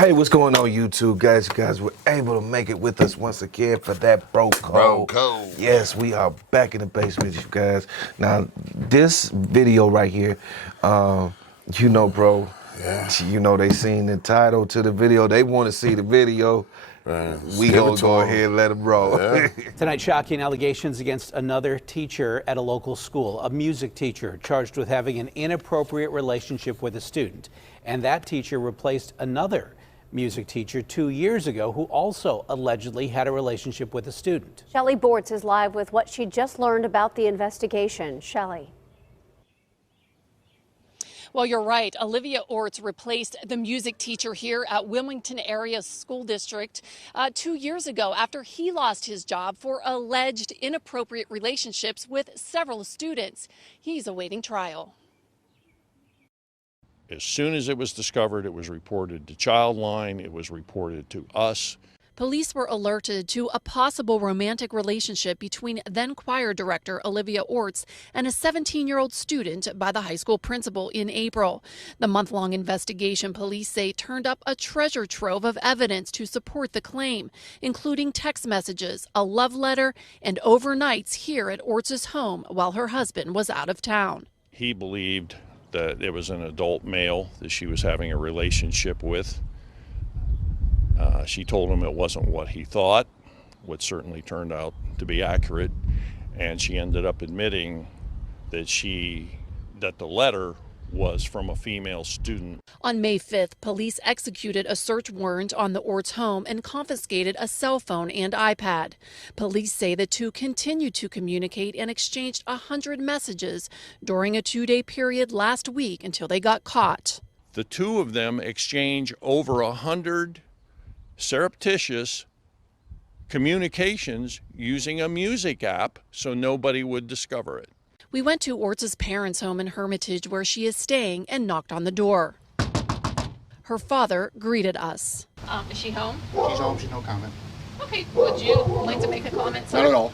Hey, what's going on, YouTube, guys? You guys were able to make it with us once again for that Bro Code. Yes, we are back in the basement, you guys. Now, this video right here, you know, bro. Yeah. You know, they seen the title to the video. They want to see the video. We gonna go ahead and let them roll. Yeah. Tonight, shocking allegations against another teacher at a local school, a music teacher charged with having an inappropriate relationship with a student. And that teacher replaced another music teacher 2 years ago who also allegedly had a relationship with a student. Shelley Bortz is live with what she just learned about the investigation. Shelley. Well, you're right. Olivia Orts replaced the music teacher here at Wilmington Area School District 2 years ago after he lost his job for alleged inappropriate relationships with several students. He's awaiting trial. As soon as it was discovered, it was reported to Childline, it was reported to us. Police were alerted to a possible romantic relationship between then choir director Olivia Orts and a 17-year-old student by the high school principal in April. The month-long investigation, police say, turned up a treasure trove of evidence to support the claim, including text messages, a love letter, and overnights here at Orts' home while her husband was out of town. He believed that it was an adult male that she was having a relationship with. She told him it wasn't what he thought, what certainly turned out to be accurate, and she ended up admitting that the letter was from a female student. On May 5th, police executed a search warrant on the Orts home and confiscated a cell phone and iPad. Police say the two continued to communicate and exchanged 100 messages during a 2-day period last week until they got caught. The two of them exchanged over 100 surreptitious communications using a music app so nobody would discover it. We went to Orts' parents' home in Hermitage where she is staying and knocked on the door. Her father greeted us. Is she home? She's home, she's no comment. Okay, would you like to make a comment, sir? Not at all.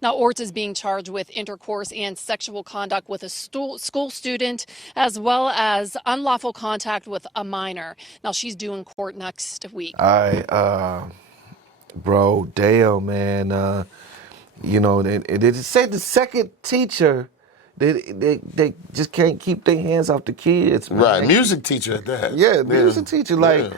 Now, Orts is being charged with intercourse and sexual conduct with a school student, as well as unlawful contact with a minor. Now, she's due in court next week. Bro, Dale, man, you know, they said the second teacher, they just can't keep their hands off the kids, man. Right, music teacher at that. Yeah, music teacher, like,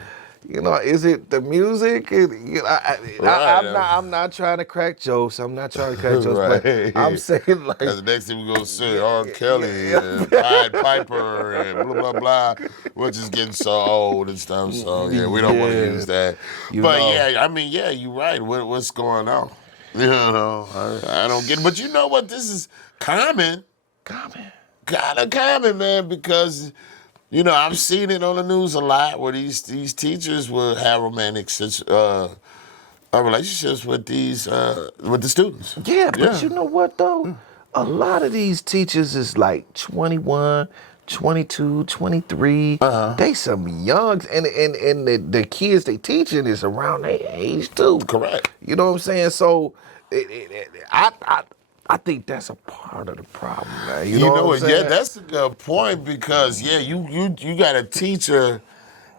you know, is it the music? You know, I'm not trying to crack jokes. I'm not trying to crack jokes, but I'm saying, like, the next thing we're gonna say, R. Kelly and Pied Piper and blah blah blah. We're just getting so old and stuff. So yeah, we don't want to use that. But yeah, I mean, yeah, you're right. What's going on? You know, I don't get it. But you know what? This is common. Kind of common, man, because, you know, I've seen it on the news a lot where these teachers will have romantic relationships with the students. Yeah, but you know what, though? A lot of these teachers is like 21, 22, 23. They some youngs, and the kids they teaching is around their age, too. Correct. You know what I'm saying? So, I think that's a part of the problem, man. You know what I'm saying? Yeah, that's a good point because you got a teacher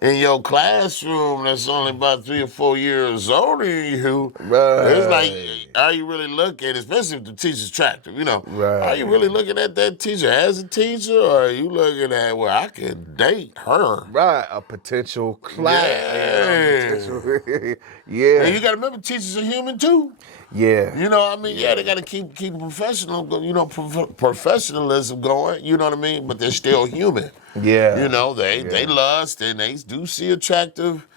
in your classroom that's only about 3 or 4 years older than you. Right. It's like, are you really looking, especially if the teacher's attractive, you know, are you really looking at that teacher as a teacher, or are you looking at, well, I could date her? Right, a potential client. Yeah. And you got to remember, teachers are human too. Yeah. You know what I mean? Yeah, they got to keep professional, you know, professionalism going, you know what I mean? But they're still human. Yeah. You know, they lust and they do see attractive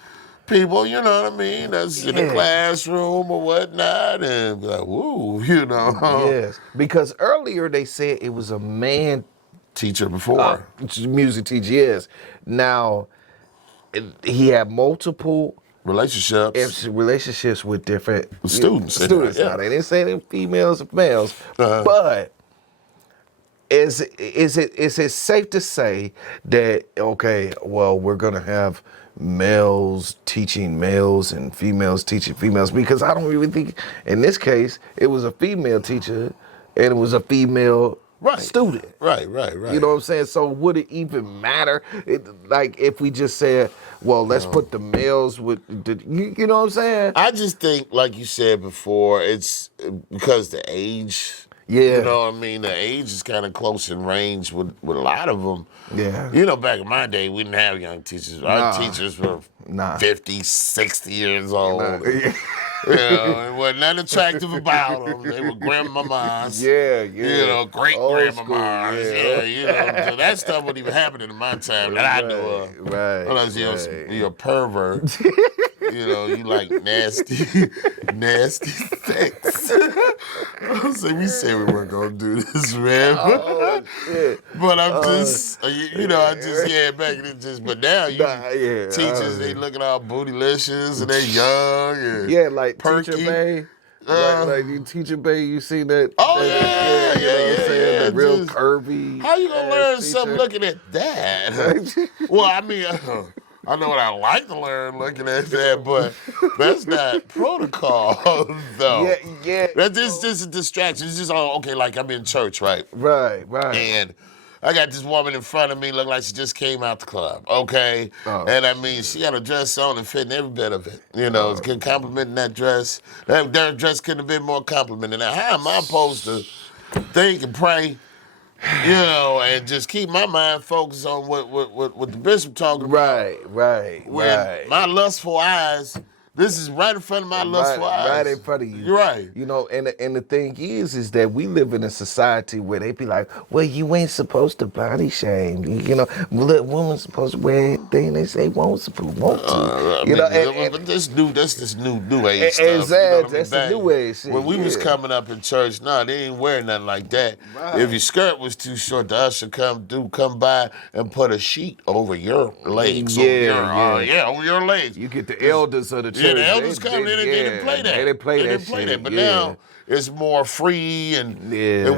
people, you know what I mean? That's in the classroom or whatnot, and be like, woo, you know. Yes, because earlier they said it was a man teacher before. Music teacher, yes. Now, he had multiple relationships with different students. Now, they didn't say they were females or males, but is it safe to say that, okay, well, we're gonna have males teaching males and females teaching females? Because I don't really think in this case it was a female teacher and it was a female student. Right. You know what I'm saying? So would it even matter? Like if we just said, well, let's put the males with you know what I'm saying? I just think, like you said before, it's because the age. Yeah. You know what I mean? The age is kind of close in range with a lot of them. Yeah. You know, back in my day, we didn't have young teachers. Our teachers were 50, 60 years old. You know, it wasn't nothing attractive about them. They were grandmamas. Yeah. You know, great grandmamas. You know, so that stuff wouldn't even happen in my time that I knew of. Right. Unless you're a pervert. You know, you like nasty sex. So we said we weren't gonna do this, man. But I'm just, back in just. But now teachers, they looking all bootylicious and they young and like perky. Teacher Bay. Like you Teacher Bay, you seen that? Oh you know what I'm saying? The real just, curvy. How you gonna learn something looking at that? Well, I mean. I know what I like to learn looking at that, but that's not protocol, though. Yeah. That's just a distraction. It's just, like I'm in church, right? Right. And I got this woman in front of me, look like she just came out the club, okay? And I mean, she had a dress on and fitting every bit of it. You know, complimenting that dress. That dress couldn't have been more complimenting. Now, how am I supposed to think and pray? You know, and just keep my mind focused on what the bishop talking about. Right. My lustful eyes, this is right in front of my lustful eyes. Right in front of you. You're right. You know, and the thing is that we live in a society where they be like, well, you ain't supposed to body shame. You know, woman's supposed to wear anything they say want to. But that's this new age stuff. Exactly, that's the new age shit. When we was coming up in church, they ain't wearing nothing like that. Right. If your skirt was too short, the usher come by and put a sheet over your legs. Over your legs. You get the elders of the church. Yeah, the elders come in and they didn't play that. They didn't play that. But now it's more free and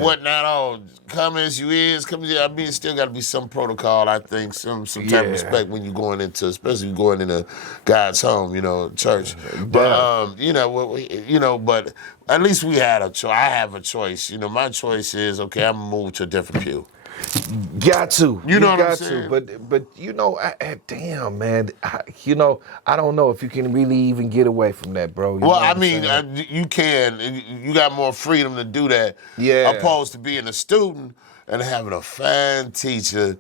whatnot. Oh, come as you is. I mean, still got to be some protocol. I think some type of respect when you're going into, especially going into God's home. You know, church. But but at least we had a choice. I have a choice. You know, my choice is okay. I'm gonna move to a different pew. Got to. You know what I'm saying? But you know, damn, man. I don't know if you can really even get away from that, bro. Well, I mean, you can. You got more freedom to do that. Yeah. Opposed to being a student and having a fine teacher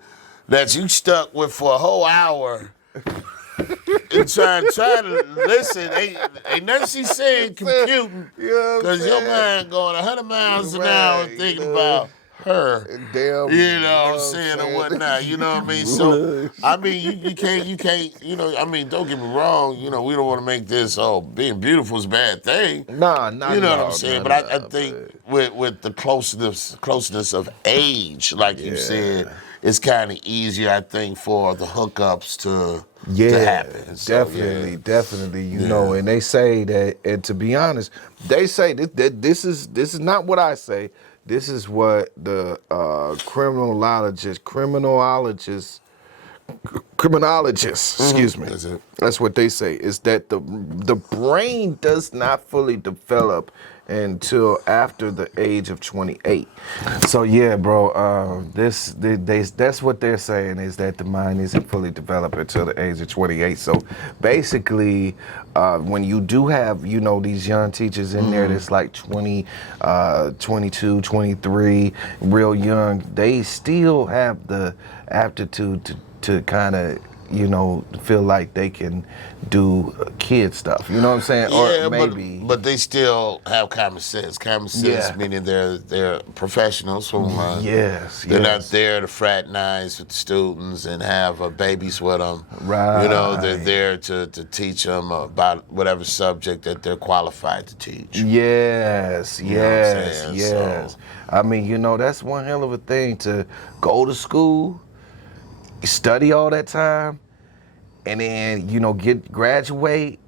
that you stuck with for a whole hour and trying to listen. Ain't nothing she saying computing. Because your mind going 100 miles an hour thinking about her. Damn. You know what I'm saying, or whatnot. You know what I mean? So, I mean, you can't, you know, I mean, don't get me wrong. You know, we don't want to make this, being beautiful is a bad thing. Nah, you know what I'm saying? But I think with the closeness of age, like you said, it's kind of easier, I think, for the hookups to happen. So, definitely. You know, and they say that, and to be honest, they say that this is not what I say. This is what the criminologists, excuse me. That's what they say, is that the brain does not fully develop until after the age of 28. So yeah, bro, that's what they're saying, is that the mind isn't fully developed until the age of 28. So basically, when you do have, you know, these young teachers in there that's like 20, 22, 23, real young, they still have the aptitude to kind of, you know, feel like they can do kid stuff. You know what I'm saying? Yeah, or maybe, but they still have common sense. Common sense meaning they're professionals. They're not there to fraternize with the students and have babies with them. Right. You know, they're there to teach them about whatever subject that they're qualified to teach. Yes. You know what I'm saying? So, I mean, you know, that's one hell of a thing, to go to school, study all that time, and then, you know, graduate,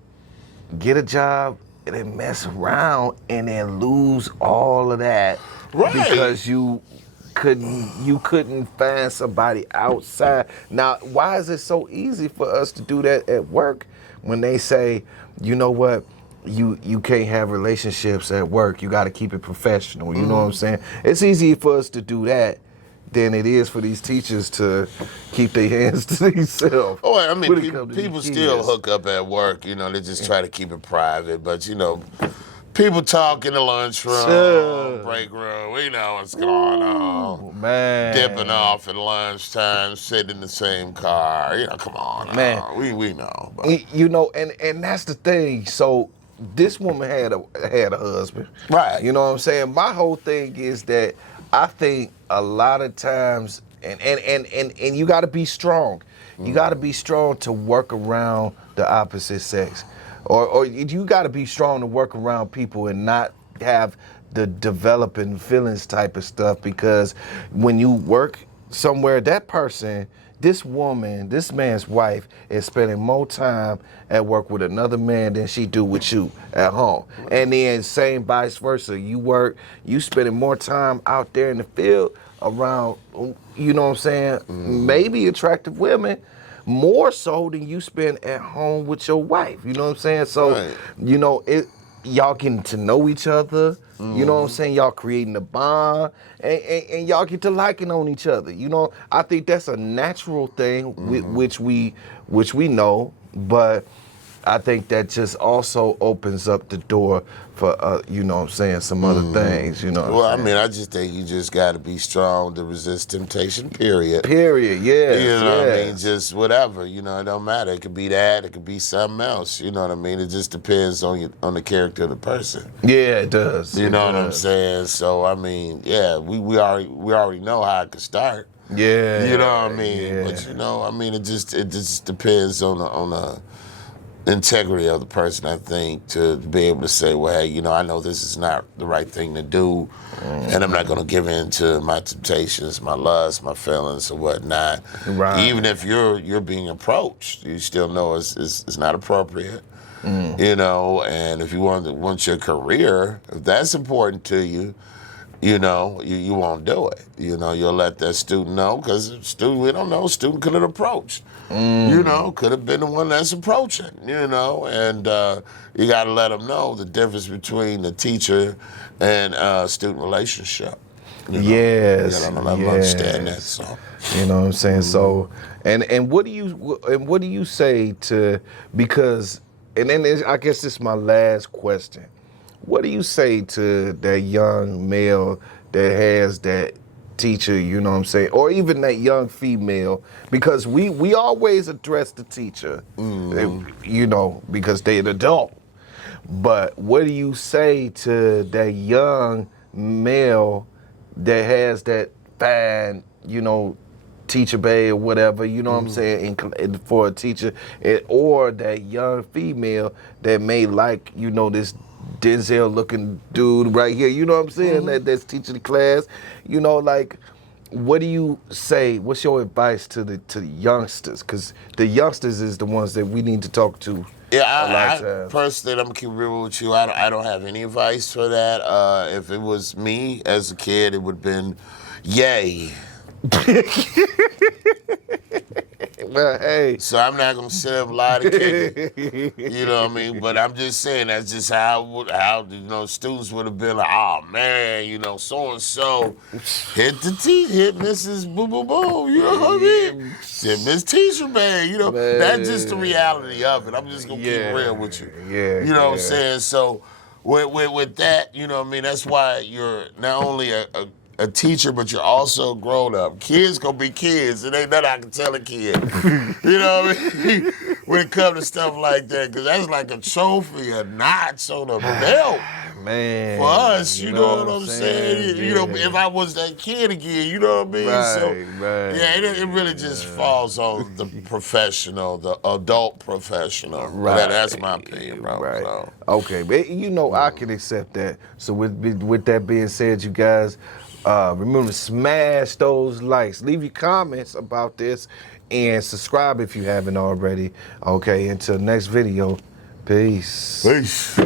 get a job, and then mess around and then lose all of that. Right. Because you couldn't find somebody outside. Now, why is it so easy for us to do that at work when they say, you know what, you can't have relationships at work. You got to keep it professional. You know what I'm saying? It's easy for us to do that than it is for these teachers to keep their hands to themselves. Oh, I mean, people still hook up at work. You know, they just try to keep it private. But, you know, people talk in the lunchroom, break room. We know what's going on. Man. Dipping off at lunchtime, sitting in the same car. You know, come on. Man. We know. But. You know, and that's the thing. So this woman had a husband. Right. You know what I'm saying? My whole thing is that I think a lot of times, and you got to be strong. You got to be strong to work around the opposite sex. Or you got to be strong to work around people and not have the developing feelings type of stuff, because when you work somewhere, that person, this woman, this man's wife is spending more time at work with another man than she do with you at home. And then same vice versa. You spending more time out there in the field around, you know what I'm saying, maybe attractive women, more so than you spend at home with your wife. You know what I'm saying? So, you know, y'all getting to know each other. You know what I'm saying? Y'all creating a bond, and y'all get to liking on each other. You know, I think that's a natural thing, which we know, but I think that just also opens up the door for, you know what I'm saying, some other things, you know what Well, I'm I mean, I just think you just got to be strong to resist temptation, period. Period, yes. You know what I mean? Just whatever, you know, it don't matter. It could be that, it could be something else, you know what I mean? It just depends on the character of the person. Yeah, it does. You know what I'm saying? So, I mean, yeah, we already know how it could start. Yeah. You know what I mean? Yeah. But, you know, I mean, it just depends on the integrity of the person, I think, to be able to say, well, hey, you know, I know this is not the right thing to do, and I'm not going to give in to my temptations, my lusts, my feelings, or whatnot. Right. Even if you're being approached, you still know it's not appropriate. You know, and if you want your career, if that's important to you, you know, you won't do it. You know, you'll let that student know, because we don't know, student could have approached. You know, could have been the one that's approaching, you know, and you got to let them know the difference between the teacher and student relationship. You know? Yes. You gotta let them understand that. So, you know what I'm saying? So, and what do you say to, because, and then I guess this is my last question. What do you say to that young male that has that teacher, you know what I'm saying, or even that young female, because we always address the teacher, you know, because they're an adult. But what do you say to that young male that has that fine, you know, teacher bae or whatever, you know what I'm saying, for a teacher, or that young female that may like, you know, this Denzel looking dude right here, you know what I'm saying, that's teaching the class, you know, like, what do you say, what's your advice to the youngsters? Because the youngsters is the ones that we need to talk to. Yeah, I personally, I'm gonna keep real with you. I don't have any advice for that. If it was me as a kid, it would have been, yay. Well, hey. So I'm not gonna sit up and lie to kids. You know what I mean? But I'm just saying that's just how you know, students would have been like, oh man, you know, so and so hit Mrs. Boo Boo Boo. You know what I mean? Hit Miss Teacher Man. You know, that's just the reality of it. I'm just gonna keep real with you. Yeah. You know what I'm saying? So with that, you know what I mean? That's why you're not only a teacher, but you're also grown up. Kids gonna be kids. It ain't nothing I can tell a kid. You know what I mean? When it comes to stuff like that, because that's like a trophy, a notch on a belt. Man. For us, you know what I'm saying? Yeah. You know, if I was that kid again, you know what I mean? Right. Yeah, it really just falls on the professional, the adult professional. Right. That's my opinion, bro. Right. So. Okay, but you know, I can accept that. So with that being said, you guys, remember to smash those likes. Leave your comments about this and subscribe if you haven't already. Okay, until next video. Peace. Peace.